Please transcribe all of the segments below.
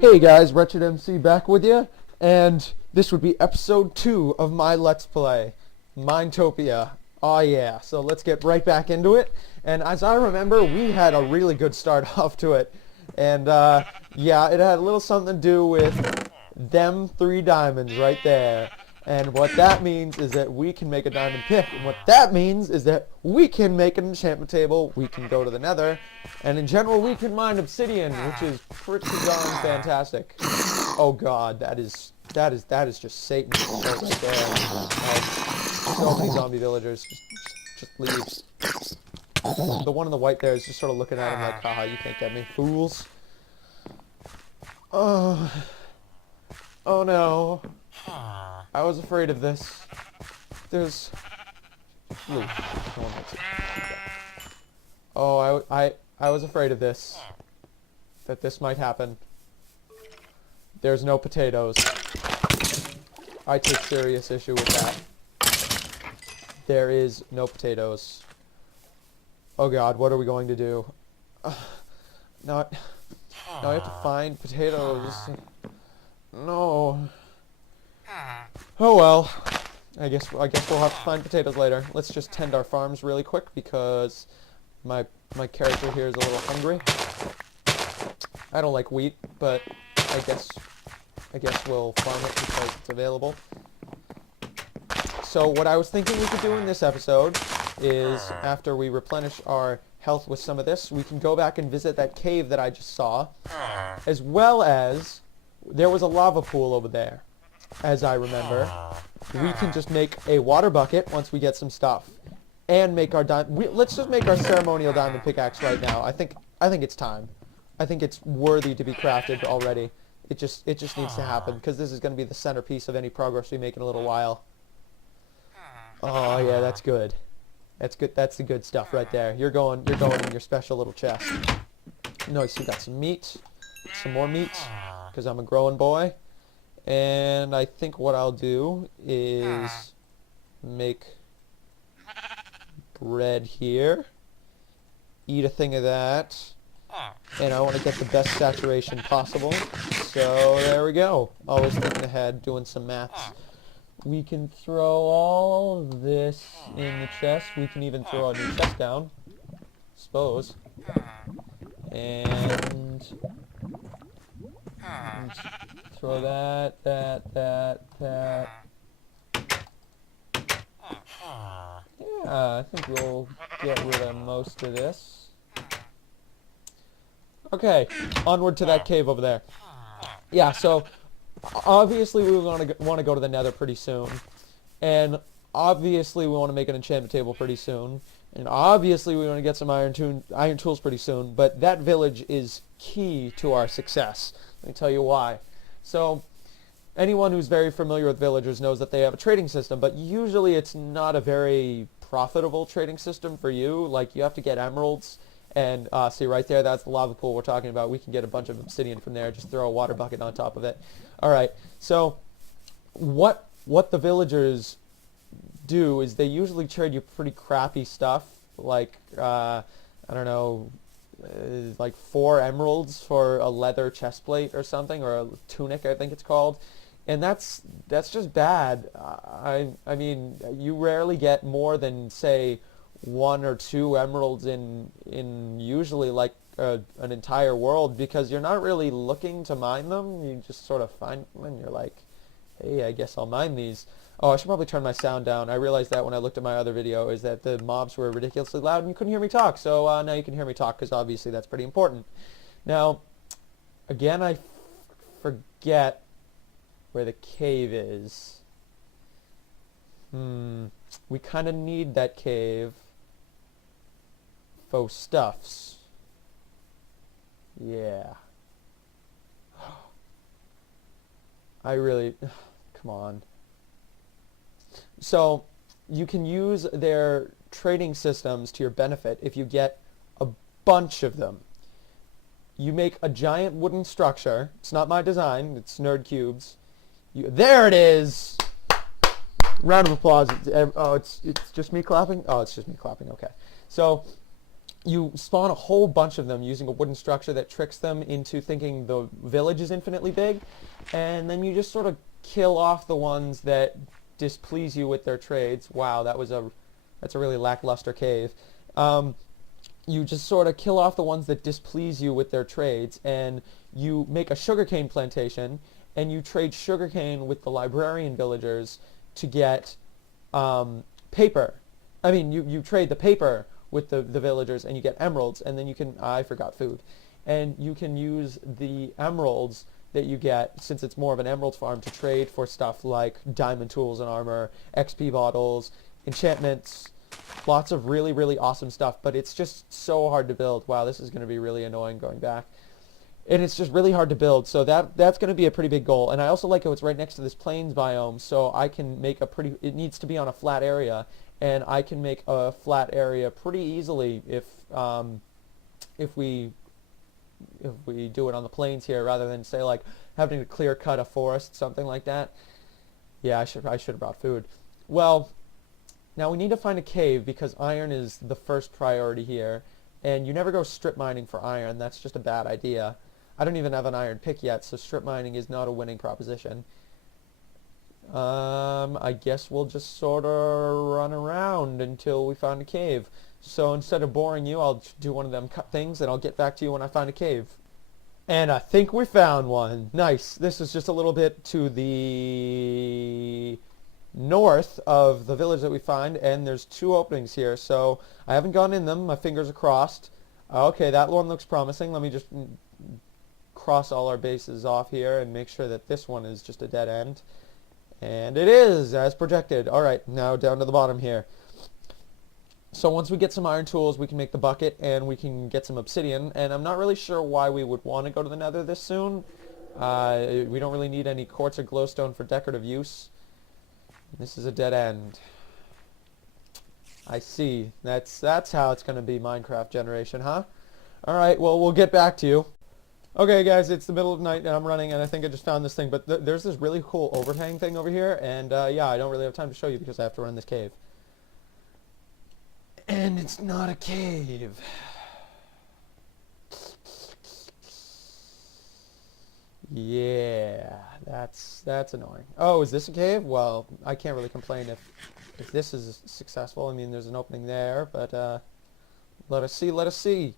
Hey guys, Wretched MC back with you, and this would be episode 2 of my Let's Play, Mindtopia. Oh yeah, so let's get right back into it. And as I remember, we had a really good start off to it. And yeah, it had a little something to do with them 3 diamonds right there. And what that means is that we can make a diamond pick. And what that means is that we can make an enchantment table, we can go to the nether, and in general we can mine obsidian, which is pretty darn fantastic. Oh god, that is just Satan right there. So many zombie villagers. Just leave. The one in the white there is just sort of looking at him like, haha, you can't get me, fools. Oh no. I was afraid of this. There's... Ooh, no one likes it. Oh, I was afraid of this. That this might happen. There's no potatoes. I take serious issue with that. There is no potatoes. Oh god, what are we going to do? Now I have to find potatoes. No. Oh well. I guess we'll have to find potatoes later. Let's just tend our farms really quick because my character here is a little hungry. I don't like wheat, but I guess we'll farm it because it's available. So what I was thinking we could do in this episode is after we replenish our health with some of this, we can go back and visit that cave that I just saw, as well as there was a lava pool over there. As I remember, we can just make a water bucket once we get some stuff, and make our let's just make our ceremonial diamond pickaxe right now. I think it's time. I think it's worthy to be crafted already. It just needs to happen because this is going to be the centerpiece of any progress we make in a little while. Oh yeah, that's good. That's good. That's the good stuff right there. You're going in your special little chest. Nice. You got some meat, some more meat, because I'm a growing boy. And I think what I'll do is make bread here, eat a thing of that, and I want to get the best saturation possible. So there we go. Always thinking ahead, doing some maths. We can throw all of this in the chest. We can even throw a new chest down, suppose. And throw that. Yeah, I think we'll get rid of most of this. Okay, onward to that cave over there. Yeah, so obviously we want to go to the nether pretty soon. And obviously we want to make an enchantment table pretty soon. And obviously we want to get some iron tools pretty soon. But that village is key to our success. Let me tell you why. So anyone who's very familiar with villagers knows that they have a trading system, but usually it's not a very profitable trading system for you. Like, you have to get emeralds, and see right there, that's the lava pool we're talking about. We can get a bunch of obsidian from there, just throw a water bucket on top of it. Alright, so what the villagers do is they usually trade you pretty crappy stuff, like, I don't know, like 4 emeralds for a leather chest plate or something, or a tunic, I think it's called. And that's just bad. I mean, you rarely get more than, say, 1 or 2 emeralds in usually like an entire world, because you're not really looking to mine them. You just sort of find them and you're like, hey, I guess I'll mine these. Oh, I should probably turn my sound down. I realized that when I looked at my other video, is that the mobs were ridiculously loud and you couldn't hear me talk. So now you can hear me talk, because obviously that's pretty important. Now, again, I forget where the cave is. We kind of need that cave for stuffs. Yeah. I really... Come on. So, you can use their trading systems to your benefit if you get a bunch of them. You make a giant wooden structure. It's not my design. It's Nerd Cube's. There it is! Round of applause. Oh, it's just me clapping? Oh, it's just me clapping. Okay. So, you spawn a whole bunch of them using a wooden structure that tricks them into thinking the village is infinitely big, and then you just sort of kill off the ones that displease you with their trades. Wow, that's a really lackluster cave. You just sort of kill off the ones that displease you with their trades, and you make a sugarcane plantation, and you trade sugarcane with the librarian villagers to get paper. I mean, you trade the paper with the villagers, and you get emeralds, and then you can, I forgot food, and you can use the emeralds that you get, since it's more of an emerald farm, to trade for stuff like diamond tools and armor, XP bottles, enchantments, lots of really, really awesome stuff, but it's just so hard to build. Wow, this is going to be really annoying going back. And it's just really hard to build, so that's going to be a pretty big goal. And I also like how it's right next to this plains biome, so I can make it needs to be on a flat area, and I can make a flat area pretty easily if we do it on the plains here, rather than say like having to clear cut a forest, something like that. Yeah, I should have brought food. Well, now we need to find a cave because iron is the first priority here, and you never go strip mining for iron. That's just a bad idea. I don't even have an iron pick yet, so strip mining is not a winning proposition. I guess we'll just sort of run around until we find a cave. So instead of boring you, I'll do one of them cut things, and I'll get back to you when I find a cave. And I think we found one. Nice. This is just a little bit to the north of the village that we find, and there's 2 openings here, so I haven't gone in them. My fingers are crossed. Okay, that one looks promising. Let me just cross all our bases off here and make sure that this one is just a dead end. And it is, as projected. Alright, now down to the bottom here. So once we get some iron tools, we can make the bucket, and we can get some obsidian, and I'm not really sure why we would want to go to the nether this soon. We don't really need any quartz or glowstone for decorative use. This is a dead end. I see. That's how it's going to be Minecraft generation, huh? Alright, well, we'll get back to you. Okay, guys, it's the middle of the night, and I'm running, and I think I just found this thing, but there's this really cool overhang thing over here, and yeah, I don't really have time to show you because I have to run this cave. And it's not a cave. Yeah, that's annoying. Oh, is this a cave? Well, I can't really complain if this is successful. I mean, there's an opening there, but let us see, let us see.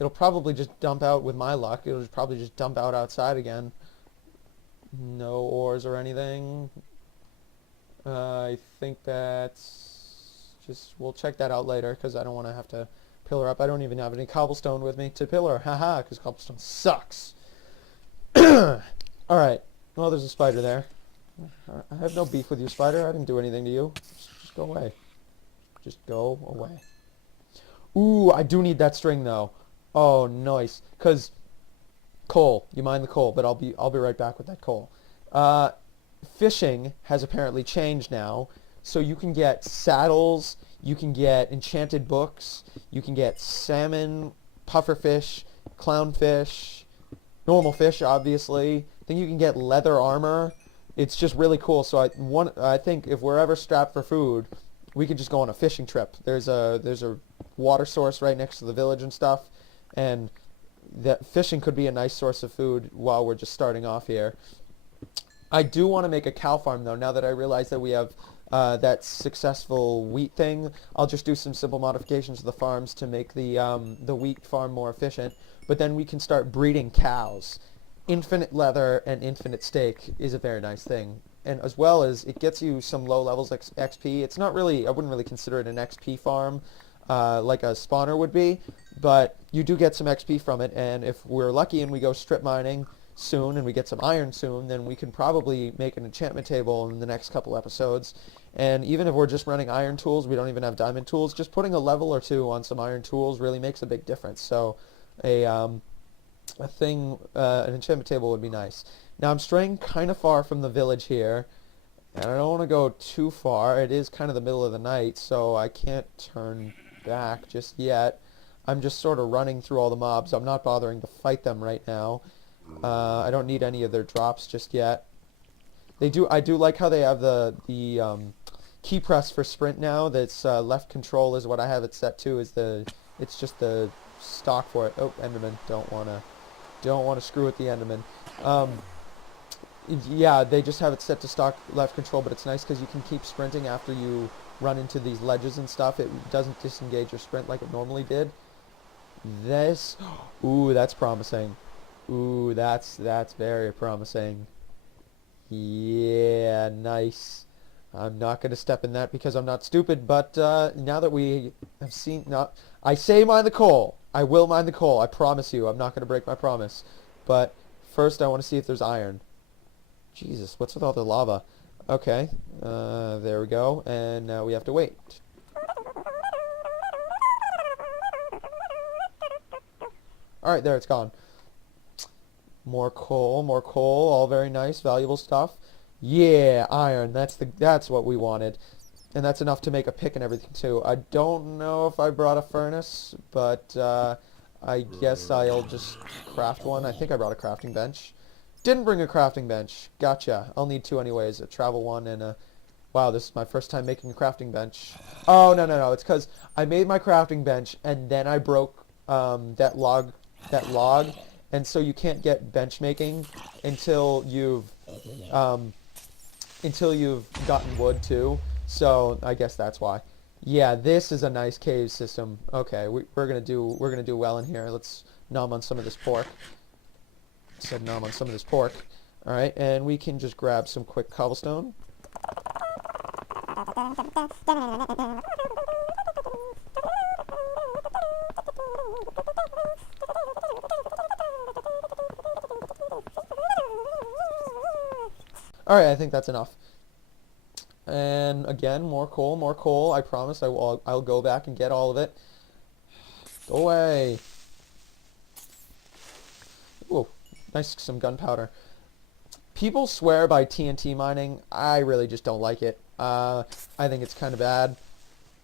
It'll probably just dump out with my luck. It'll probably just dump out outside again. No ores or anything. I think that's just, we'll check that out later because I don't want to have to pillar up. I don't even have any cobblestone with me to pillar. Haha, because cobblestone sucks. Alright, well, there's a spider there. I have no beef with you, spider. I didn't do anything to you. Just go away. Just go away. Ooh, I do need that string, though. Oh, nice. Because coal. You mind the coal, but I'll be right back with that coal. Fishing has apparently changed now, so you can get saddles, you can get enchanted books, you can get salmon, pufferfish, clownfish, normal fish, obviously. Then you can get leather armor. It's just really cool. So I think if we're ever strapped for food, we could just go on a fishing trip. There's a water source right next to the village and stuff, and that fishing could be a nice source of food while we're just starting off here. I do want to make a cow farm, though. Now that I realize that we have that successful wheat thing, I'll just do some simple modifications to the farms to make the wheat farm more efficient. But then we can start breeding cows. Infinite leather and infinite steak is a very nice thing. And as well as it gets you some low levels XP. It's not really, I wouldn't really consider it an XP farm like a spawner would be, but you do get some XP from it. And if we're lucky and we go strip mining soon and we get some iron soon, then we can probably make an enchantment table in the next couple episodes. And even if we're just running iron tools, we don't even have diamond tools, just putting a level or 2 on some iron tools really makes a big difference. So an enchantment table would be nice. Now I'm straying kind of far from the village here, and I don't want to go too far. It is kind of the middle of the night, so I can't turn back just yet. I'm just sort of running through all the mobs. I'm not bothering to fight them right now. I don't need any of their drops just yet. I do like how they have the key press for sprint now. That's left control is what I have it set to, is the It's just the stock for it. Oh, Enderman, don't wanna screw with the Enderman. Um, yeah, they just have it set to stock left control, but it's nice because you can keep sprinting after you run into these ledges and stuff. It doesn't disengage your sprint like it normally did. This, ooh, that's promising. Ooh, that's very promising. Yeah, nice. I'm not going to step in that because I'm not stupid, but now that we have seen, not, I say mine the coal. I will mine the coal. I promise you. I'm not going to break my promise. But first I want to see if there's iron. Jesus, what's with all the lava? Okay, there we go, and now we have to wait. Alright, there, it's gone. More coal, all very nice, valuable stuff. Yeah, iron, that's what we wanted. And that's enough to make a pick and everything too. I don't know if I brought a furnace, but I guess I'll just craft one. I think I brought a crafting bench. Didn't bring a crafting bench. Gotcha. I'll need two anyways. A travel one and a... Wow, this is my first time making a crafting bench. Oh, no. It's because I made my crafting bench and then I broke that log. And so you can't get bench making until um, you've gotten wood too. So I guess that's why. Yeah, this is a nice cave system. Okay, we're gonna do well in here. Let's nom on some of this pork. Said nom on some of this pork. All right, and we can just grab some quick cobblestone. All right, I think that's enough. And again, more coal. I promise I'll go back and get all of it. Go away. Whoa, nice, some gunpowder. People swear by TNT mining. I really just don't like it. I think it's kind of bad.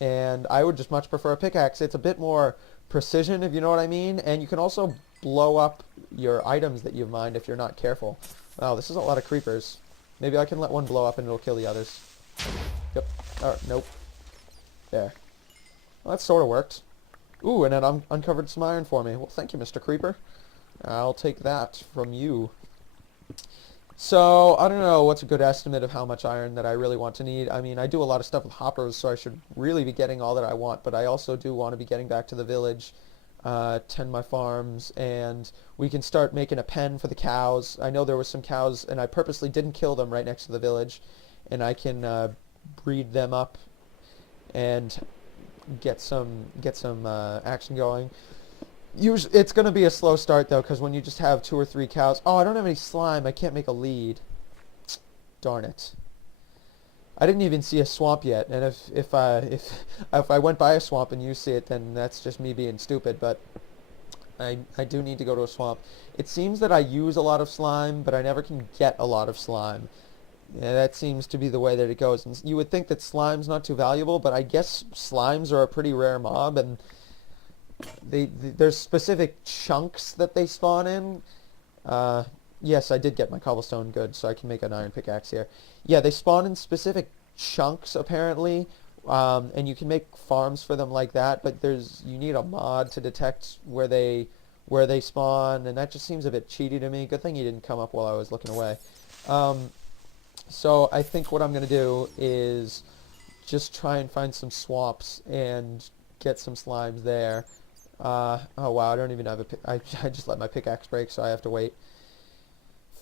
And I would just much prefer a pickaxe. It's a bit more precision, if you know what I mean. And you can also blow up your items that you've mined if you're not careful. Wow, this is a lot of creepers. Maybe I can let one blow up and it'll kill the others. Yep. Alright, nope. There. Well, that sort of worked. Ooh, and it uncovered some iron for me. Well, thank you, Mr. Creeper. I'll take that from you. So, I don't know what's a good estimate of how much iron that I really want to need. I mean, I do a lot of stuff with hoppers, so I should really be getting all that I want, but I also do want to be getting back to the village, tend my farms, and we can start making a pen for the cows. I know there were some cows, and I purposely didn't kill them right next to the village, and I can breed them up and get some action going. Usually, it's going to be a slow start, though, because when you just have 2 or 3 cows... Oh, I don't have any slime. I can't make a lead. Darn it. I didn't even see a swamp yet, and if I went by a swamp and you see it, then that's just me being stupid, but I do need to go to a swamp. It seems that I use a lot of slime, but I never can get a lot of slime. Yeah, that seems to be the way that it goes. And you would think that slime's not too valuable, but I guess slimes are a pretty rare mob, and... there's specific chunks that they spawn in. Yes, I did get my cobblestone good, so I can make an iron pickaxe here. Yeah, they spawn in specific chunks, apparently, and you can make farms for them like that, but you need a mod to detect where they spawn, and that just seems a bit cheaty to me. Good thing you didn't come up while I was looking away. So I think what I'm going to do is just try and find some swamps and get some slimes there. Oh wow, I don't even have I just let my pickaxe break, so I have to wait.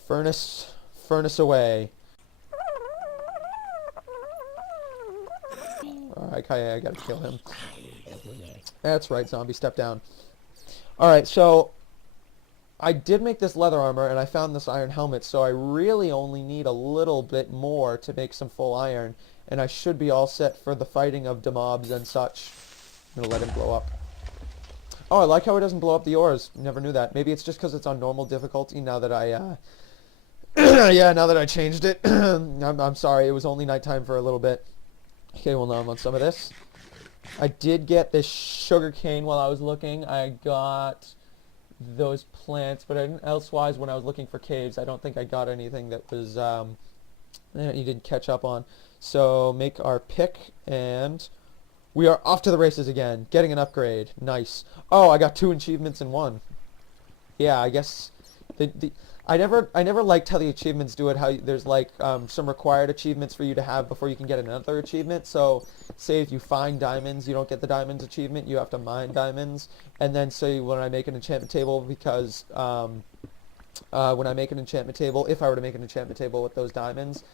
Furnace away. Alright, I gotta kill him. That's right, zombie, step down. Alright, so I did make this leather armor, and I found this iron helmet, so I really only need a little bit more to make some full iron, and I should be all set for the fighting of the mobs and such. I'm gonna let him blow up. Oh, I like how it doesn't blow up the ores. Never knew that. Maybe it's just because it's on normal difficulty now that I, yeah, now that I changed it. I'm sorry, it was only nighttime for a little bit. Okay, well, now I'm on some of this. I did get this sugar cane while I was looking. I got those plants, but elsewise, when I was looking for caves, I don't think I got anything that was, you didn't catch up on. So, make our pick, and... We are off to the races again. Getting an upgrade. Nice. Oh, I got 2 achievements in one. Yeah, I guess I never liked how the achievements do it. How there's like some required achievements for you to have before you can get another achievement. So, say if you find diamonds, you don't get the diamonds achievement. You have to mine diamonds. And then say when I make an enchantment table, because when I make an enchantment table, if I were to make an enchantment table with those diamonds,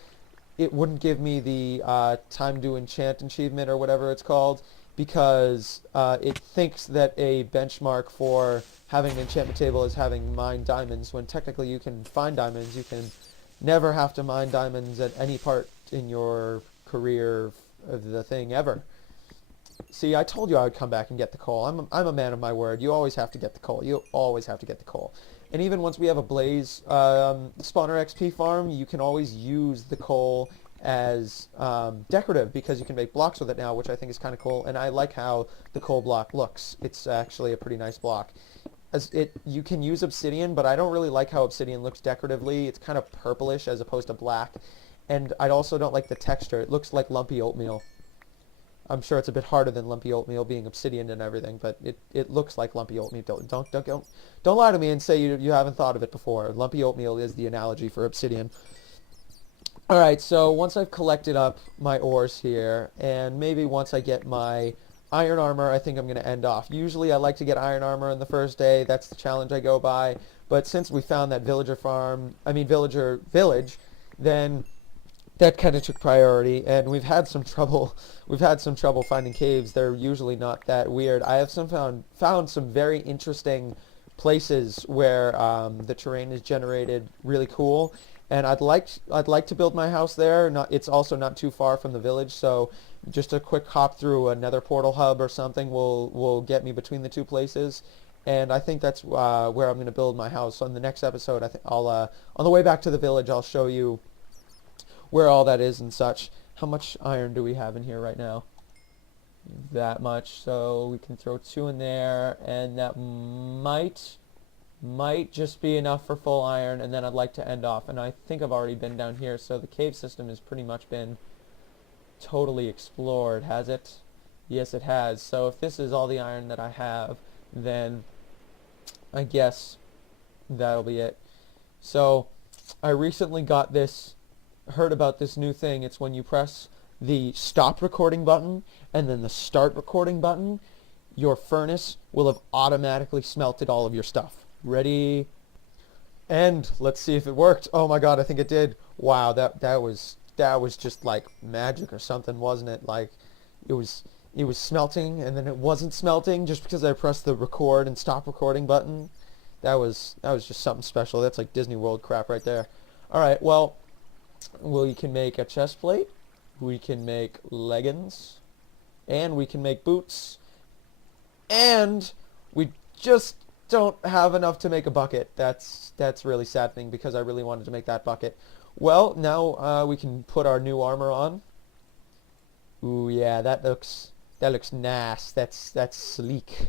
it wouldn't give me the time to enchant achievement or whatever it's called, because it thinks that a benchmark for having an enchantment table is having mined diamonds, when technically you can find diamonds. You can never have to mine diamonds at any part in your career of the thing ever. See, I told you I would come back and get the coal. I'm a man of my word. You always have to get the coal. You always have to get the coal. And even once we have a Blaze spawner XP farm, you can always use the coal as decorative, because you can make blocks with it now, which I think is kind of cool. And I like how the coal block looks. It's actually a pretty nice block. You can use obsidian, but I don't really like how obsidian looks decoratively. It's kind of purplish as opposed to black. And I also don't like the texture. It looks like lumpy oatmeal. I'm sure it's a bit harder than lumpy oatmeal being obsidian and everything, but it looks like lumpy oatmeal. Don't lie to me and say you haven't thought of it before. Lumpy oatmeal is the analogy for obsidian. Alright, so once I've collected up my ores here, and maybe once I get my iron armor, I think I'm going to end off. Usually I like to get iron armor in the first day. That's the challenge I go by. But since we found that villager village, then that kind of took priority, and we've had some trouble finding caves. They're usually not that weird. I have found some very interesting places where the terrain is generated really cool, and I'd like to build my house there. It's also not too far from the village, so just a quick hop through a nether portal hub or something will get me between the two places. And I think that's where I'm going to build my house. On the next episode, I think I'll on the way back to the village, I'll show you where all that is and such. How much iron do we have in here right now? That much, so we can throw 2 in there, and that might just be enough for full iron, and then I'd like to end off. And I think I've already been down here, so the cave system has pretty much been totally explored, has it? Yes, it has. So if this is all the iron that I have, then I guess that'll be it. So I recently heard about this new thing. It's when you press the stop recording button and then the start recording button, your furnace will have automatically smelted all of your stuff. Ready? And let's see if it worked. Oh my god, I think it did. Wow, that was just like magic or something, wasn't it? Like it was smelting, and then it wasn't smelting just because I pressed the record and stop recording button. That was just something special. That's like Disney World crap right there. All right, well, we can make a chest plate, we can make leggings, and we can make boots, and we just don't have enough to make a bucket. That's really saddening, because I really wanted to make that bucket. Well, now we can put our new armor on. Ooh, yeah, that looks nice. That's sleek.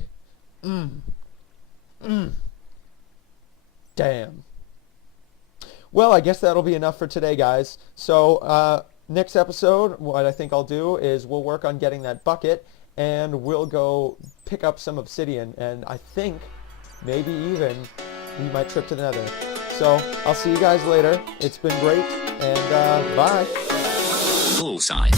Damn. Well, I guess that'll be enough for today, guys. So, next episode, what I think I'll do is we'll work on getting that bucket, and we'll go pick up some obsidian, and I think maybe even we might trip to the nether. So, I'll see you guys later. It's been great, and bye. Bullseye.